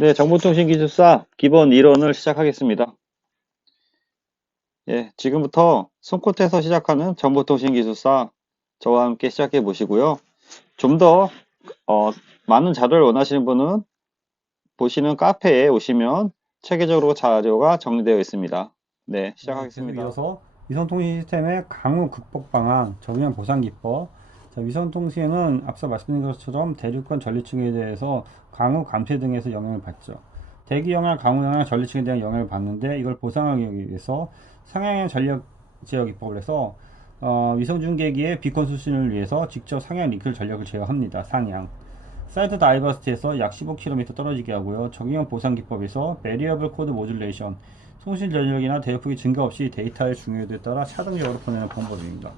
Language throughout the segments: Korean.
네, 정보통신기술사 기본 이론을 시작하겠습니다. 예, 지금부터 손코트에서 시작하는 정보통신기술사 저와 함께 시작해 보시고요. 좀더 어, 많은 자료를 원하시는 분은 보시는 카페에 오시면 체계적으로 자료가 정리되어 있습니다. 네, 시작하겠습니다. 이어서 위성통신 시스템의 강우 극복 방안, 적용 보상 기법. 자, 위성 통신은 앞서 말씀드린 것처럼 대륙간 전리층에 대해서 강우 감퇴 등에서 영향을 받죠. 대기 영향, 강우 영향, 전리층에 대한 영향을 받는데 이걸 보상하기 위해서 상향형 전력 제어 기법을 해서 어, 위성 중계기의 비건 수신을 위해서 직접 상향 링크를 전력을 제어합니다. 상향. 사이트 다이버시티에서 약 15km 떨어지게 하고요. 적용형 보상 기법에서 베리어블 코드 모듈레이션, 통신 전력이나 대역폭이 증가 없이 데이터의 중요도에 따라 차등적으로 보내는 방법입니다.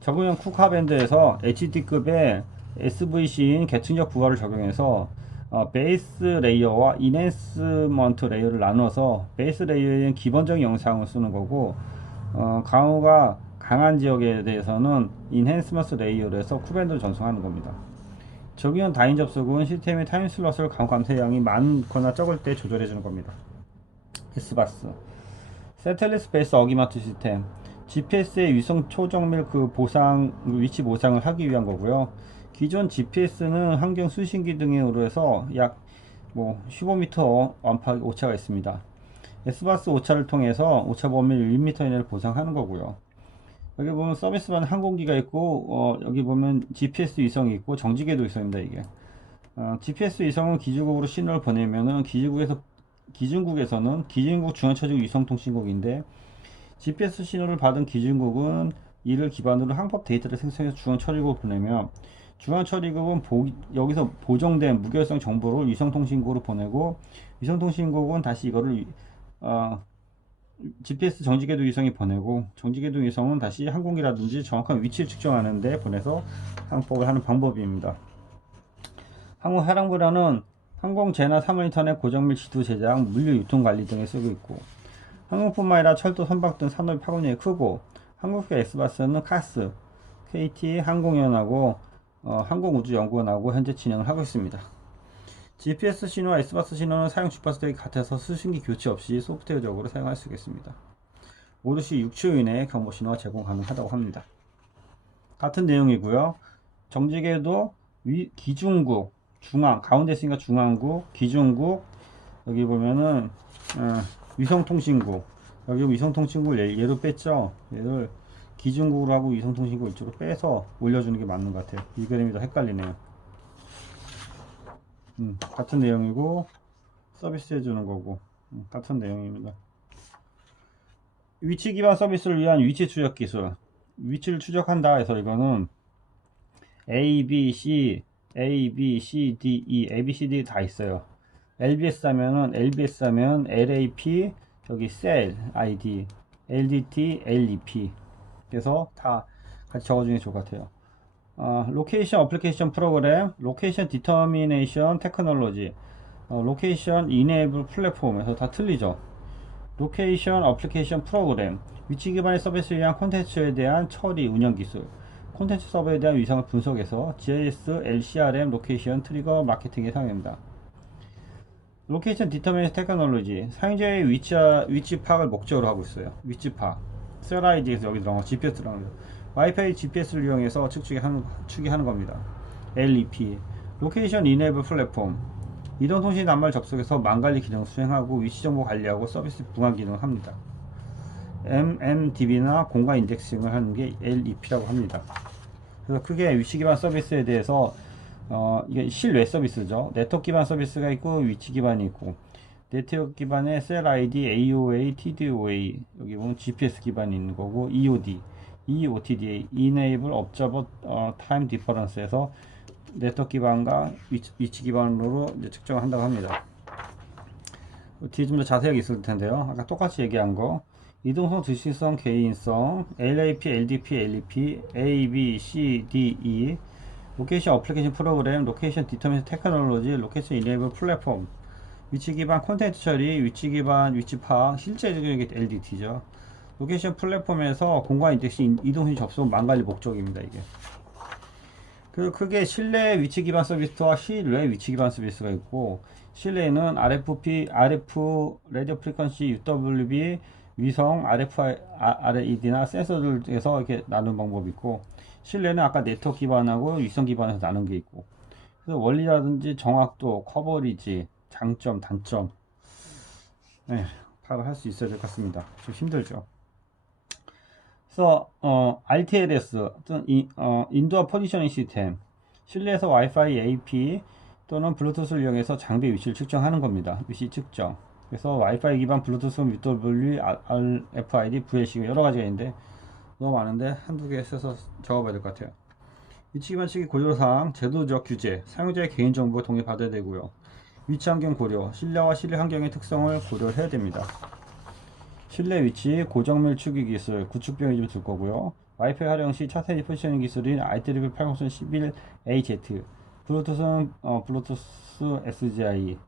적용형 쿠카밴드에서 HD급의 SVC인 계층적 부하를 적용해서 어, 베이스 레이어와 이넨스먼트 레이어를 나누어서 베이스 레이어에는 기본적인 영상을 쓰는 거고 어, 강호가 강한 지역에 대해서는 인핸스먼트 레이어로 해서 쿠밴드를 전송하는 겁니다. 적용형 다인 접속은 시스템의 타임 슬롯을 강호 감퇴량이 많거나 적을 때 조절해 주는 겁니다. S바스 세텔리스 베이스 어기마트 시스템 GPS의 위성 초정밀 그 보상 위치 보상을 하기 위한 거고요. 기존 GPS는 환경 수신기 등으로 해서 약 뭐 15m 완파 오차가 있습니다. S바스 오차를 통해서 오차 범위를 1m 이내를 보상하는 거고요. 여기 보면 서비스반 항공기가 있고 어, 여기 보면 GPS 위성이 있고 정지궤도 위성입니다 이게. 어, GPS 위성은 기지국으로 신호를 보내면은 기지국에서 기준국에서는 기준국 중앙처직 위성통신국인데 GPS 신호를 받은 기준국은 이를 기반으로 항법 데이터를 생성해서 중앙 처리국을 보내며 중앙 처리국은 보, 여기서 보정된 무결성 정보를 위성통신국으로 보내고 위성통신국은 다시 이거를 어, GPS 정지궤도 위성이 보내고 정지궤도 위성은 다시 항공기라든지 정확한 위치를 측정하는 데 보내서 항법을 하는 방법입니다. 항공사령부라는 항공재나 사물인터넷 고정밀 지도 제작, 물류 유통 관리 등에 쓰고 있고 항공뿐만 아니라 철도, 선박 등 산업이 파급력이 크고 한국과 S바스는 카스, KT 항공연하고 어, 항공우주연구원하고 현재 진행을 하고 있습니다. GPS 신호와 S바스 신호는 사용 주파수들이 같아서 수신기 교체 없이 소프트웨어적으로 사용할 수 있겠습니다. 오르시 6초 이내에 경보 신호가 제공 가능하다고 합니다. 같은 내용이고요. 정지계도 위, 기중국, 중앙, 가운데 있으니까 중앙국, 기중국, 여기 보면은 어, 위성통신국, 여기 위성통신국을 얘, 얘로 뺐죠. 얘를 기중국으로 하고 위성통신국 이쪽으로 빼서 올려주는 게 맞는 것 같아요. 이 그림이 더 헷갈리네요. 음, 같은 내용이고 서비스 해주는 거고 음, 같은 내용입니다. 위치 기반 서비스를 위한 위치 추적 기술 위치를 추적한다 해서 이거는 A, B, C, A, B, C, D, E, A, B, C, D 다 있어요. LBS 하면은 LBS 하면 LAP 여기 cell ID, LDT, LEP 그래서 다 같이 적어주는 게 좋을 것 같아요. 어, 로케이션 어플리케이션 프로그램, 로케이션 디터미네이션 테크놀로지, 어, 로케이션 이네이블 플랫폼에서 다 틀리죠. 로케이션 어플리케이션 프로그램, 위치 기반의 서비스를 위한 콘텐츠에 대한 처리 운영 기술, 콘텐츠 서버에 대한 위상을 분석해서 GIS, LCRM, 로케이션, 트리거 마케팅에 사용합니다. 로케이션 디터미네이션 테크놀로지, 사용자의 위치, 위치 파악을 목적으로 하고 있어요. 위치 파악. 셀 아이디에서 여기 들어간 거, GPS 들어간 거. 와이파이 GPS를 이용해서 측정하는, 추기하는 겁니다. LEP, 로케이션 이네이블 플랫폼, 이동통신 단말 접속해서 망관리 기능 수행하고 위치 정보 관리하고 서비스 붕화 기능을 합니다. MMDB나 공간 인덱싱을 하는 게 LEP라고 합니다. 그래서 크게 위치 기반 서비스에 대해서 어, 이게 실외 서비스죠. 네트워크 기반 서비스가 있고 위치 기반이 있고 네트워크 기반의 셀 ID, AOA, TDOA 여기 보면 GPS 기반이 있는 거고 EOD, EOTDA, Enable Observer 어, Time Difference에서 네트워크 기반과 위치, 위치 기반으로 측정을 한다고 합니다. 뒤에 좀 더 자세하게 있을 텐데요. 아까 똑같이 얘기한 거 이동성, 주시성, 개인성, LAP, LDP, LEP, A, B, C, D, E 로케이션 어플리케이션 프로그램, 로케이션 디터미션 테크놀로지, 로케이션 이네이블 플랫폼 위치 기반 콘텐츠 처리, 위치 기반 위치 파악, 실제적인 게 LDT죠. 로케이션 플랫폼에서 공간 인덱스 이동신 접속 망관리 목적입니다. 이게. 그 크게 실내 위치 기반 서비스와 실외 위치 기반 서비스가 있고 실내에는 RFP, RF 라디오 프리퀀시 UWB 위성 RFI, RED나 센서들에서 이렇게 나눈 방법이 있고 실내는 아까 네트워크 기반하고 위성 기반에서 나눈 게 있고 그래서 원리라든지 정확도, 커버리지, 장점, 단점 네, 파악을 할 수 있어야 될 것 같습니다. 좀 힘들죠. 그래서 어, RTLS 또는 이, 어, 인도어 포지셔닝 시스템 실내에서 와이파이 AP 또는 블루투스를 이용해서 장비 위치를 측정하는 겁니다. 위치 측정. 그래서 와이파이 기반 블루투스 UWB, RFID, VLC 여러 가지가 있는데 너무 많은데 한두 개 써서 적어봐야 될 것 같아요. 위치 기반 측의 고려사항, 제도적 규제, 사용자의 개인정보가 동의받아야 되고요. 위치 환경 고려, 실내와 실내 환경의 특성을 고려해야 됩니다. 실내 위치, 고정밀 추기 기술, 구축 비용이 좀 들 거고요. 와이파이 활용 시 차세대 포지셔닝 기술인 IEEE 8011AZ, 블루투스는 어, 블루투스 SGI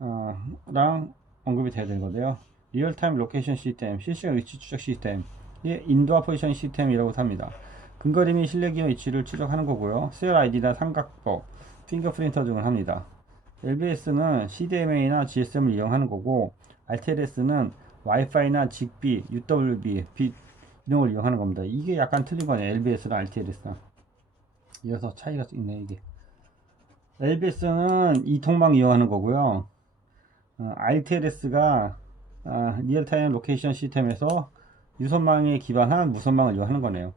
어, 랑 언급이 돼야 되는데요. 리얼타임 로케이션 시스템, 실시간 위치 추적 시스템, 이 인도어 포지셔닝 시스템이라고 합니다. 근거리 및 실내 기업 위치를 추적하는 거고요. 세열 아이디나 삼각법, 핑거 프린터 등을 합니다. LBS는 CDMA나 GSM을 이용하는 거고, RTLS는 와이파이나 직비, UWB, 빛 이런 걸 이용하는 겁니다. 이게 약간 틀린 거네요. LBS랑 RTLS랑. 이어서 차이가 있네 이게. LBS는 이통망 이용하는 거고요. 어, RTLS가 아, 리얼타임 로케이션 시스템에서 유선망에 기반한 무선망을 이용하는 거네요.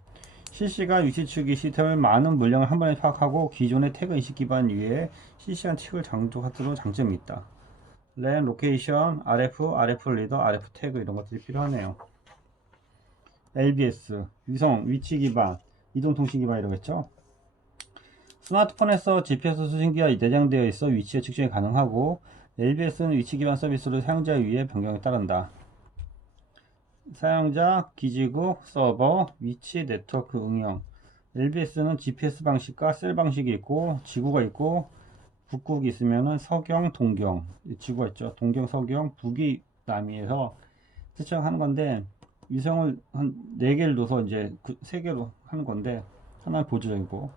실시간 위치 추기 시스템을 많은 물량을 한 번에 파악하고 기존의 태그 인식 기반 위에 실시간 칩을 장족하도록 장점이 있다. 랜, 로케이션, RF, RF 리더, RF 태그 이런 것들이 필요하네요. LBS, 위성, 위치 기반, 이동 통신 기반 이러겠죠? 스마트폰에서 GPS 수신기가 내장되어 있어 위치의 측정이 가능하고 LBS는 위치 기반 서비스로 사용자 위에 변경에 따른다. 사용자, 기지국, 서버, 위치, 네트워크 응용. LBS는 GPS 방식과 셀 방식이 있고 지구가 있고 북극이 있으면은 서경, 동경, 지구가 있죠. 동경, 서경, 북이 남이에서 측정하는 건데 위성을 한 4개를 둬서 이제 그 3개로 하는 건데 하나는 보조적이고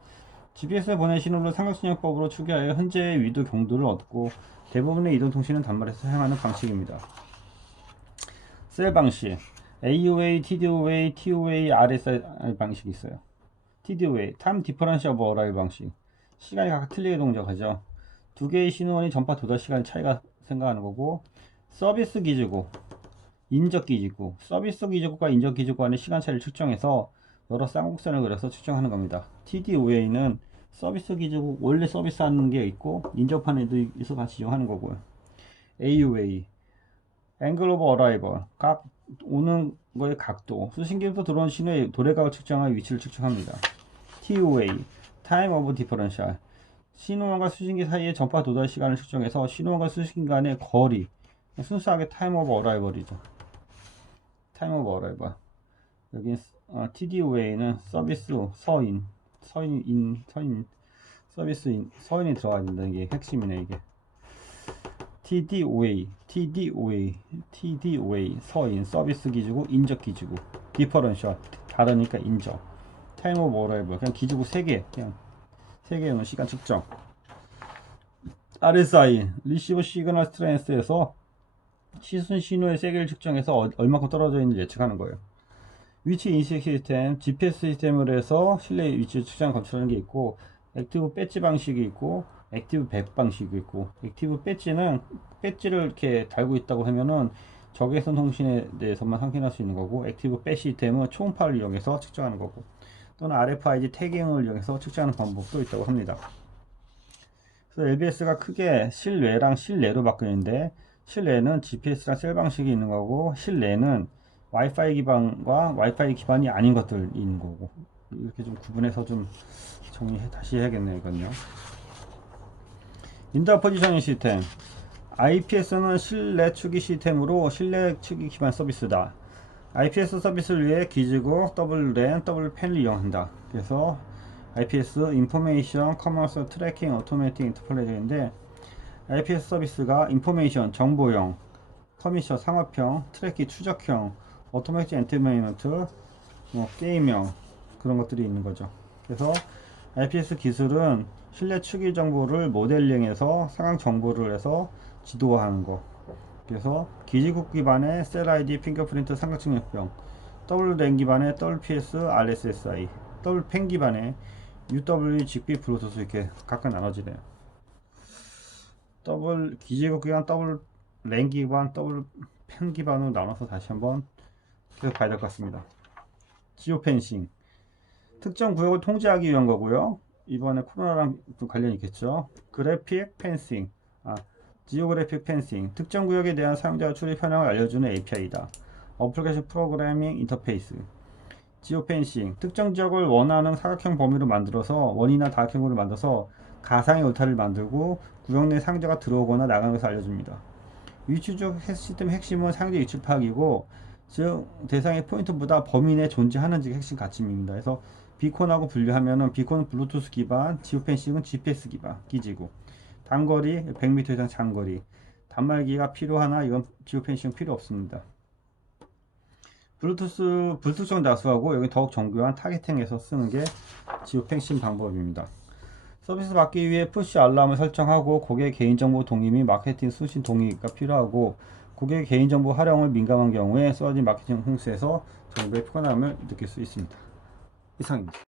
GPS에 보낸 신호를 삼각신형법으로 추계하여 현재의 위도 경도를 얻고 대부분의 이동통신은 단말에서 사용하는 방식입니다. 셀 방식 AUA, TDOA, TOA, RSI 방식이 있어요. TDOA, Time Difference of Arrival 방식 시간이 각각 틀리게 동작하죠. 두 개의 신호원이 전파 도달 시간 차이가 생각하는 거고 서비스 기지국, 인적 기지국, 서비스 기지국과 인적 기지국 간의 시간 차이를 측정해서 여러 쌍곡선을 그려서 측정하는 겁니다. TDOA는 서비스 기지국 원래 서비스 하는 게 있고 인접한에도 있어 같이 이용하는 거고요. Angle of Arrival, 각 오는 거의 각도, 수신기부터 들어온 신호의 도래각을 측정하여 위치를 측정합니다. TOA, Time of Differential, 신호원과 수신기 사이의 전파 도달 시간을 측정해서 신호원과 수신기 간의 거리, 순수하게 Time of Arrival이죠. Time of Arrival. 여기 어, TDOA는 서비스 서인, 서인 인, 서인, 서비스 인, 서인이 들어가야 된다. 이게 핵심이네 이게. TDOA, TDOA, TDOA, 서인, 서비스 기지국, 인적 기지국, 디퍼런셜, 다르니까 인적. 타임 오브 어라이벌, 그냥 기지국 3개, 그냥 3개는 시간 측정. RSI, 리시버 시그널 스트레인스에서 시순 신호의 세기를 측정해서 어- 얼마큼 떨어져 있는지 예측하는 거예요. 위치 인식 시스템, GPS 시스템으로 해서 실내 위치 측정 건축하는 게 있고, 액티브 배지 방식이 있고, 액티브 백 방식이 있고, 액티브 배지는 배지를 이렇게 달고 있다고 하면은 적외선 통신에 대해서만 확인할 수 있는 거고, 액티브 배 시스템은 초음파를 이용해서 측정하는 거고, 또는 RFID 태깅을 이용해서 측정하는 방법도 있다고 합니다. 그래서 LBS가 크게 실외랑 실내로 바뀌는데, 실내는 GPS랑 셀 방식이 있는 거고, 실내는 와이파이 기반과 와이파이 기반이 아닌 것들이 있는 거고 이렇게 좀 구분해서 좀 정리해 다시 해야겠네요 이건요 인더 포지셔닝 시스템. IPS는 실내 추기 시스템으로 실내 추기 기반 서비스다. IPS 서비스를 위해 기지국 WLAN, WPAN을 이용한다. 그래서 IPS 인포메이션 커머스 트래킹 오토매틱 인터플레이인데 IPS 서비스가 인포메이션 정보형 커미션 상업형 트래킹 추적형 오토매틱 엔터테인먼트, 뭐 게임형 그런 것들이 있는 거죠. 그래서 IPS 기술은 실내 추기 정보를 모델링해서 상황 정보를 해서 지도화하는 거. 그래서 기지국 기반의 셀 ID 핑거프린트 삼각증명병, 더블 랜 기반의 WPS RSSI, 펜 기반의 UW 직비 브루투스 이렇게 각각 나눠지네요. 더블 기지국 기반 랜 기반 펜 기반으로 나눠서 다시 한번 계속 봐야 될 것 같습니다. 지오펜싱 특정 구역을 통제하기 위한 거고요. 이번에 코로나랑 좀 관련이 있겠죠. 그래픽 펜싱 아, 지오그래픽 펜싱 특정 구역에 대한 사용자 출입 현황을 알려주는 API다. 어플리케이션 프로그래밍 인터페이스 지오펜싱 특정 지역을 원하는 사각형 범위로 만들어서 원이나 다각형으로 만들어서 가상의 울타리를 만들고 구역 내 상자가 들어오거나 나가는 것을 알려줍니다. 위치적 시스템 핵심은 상자 위치 파악이고 즉 대상의 포인트보다 범위 내에 존재하는지가 핵심 가치입니다. 그래서 비콘하고 분류하면은 비콘은 블루투스 기반, 지오펜싱은 GPS 기반 기지고 단거리 100m 이상 장거리 단말기가 필요하나 이건 지오펜싱 필요 없습니다. 블루투스 불특정 다수하고 여기 더욱 정교한 타겟팅에서 쓰는 게 지오펜싱 방법입니다. 서비스 받기 위해 푸시 알람을 설정하고 고객 개인정보 동의 및 마케팅 수신 동의가 필요하고 고객 개인정보 활용을 민감한 경우에 쏘아진 마케팅 홍수에서 정보의 피곤함을 느낄 수 있습니다. 이상입니다.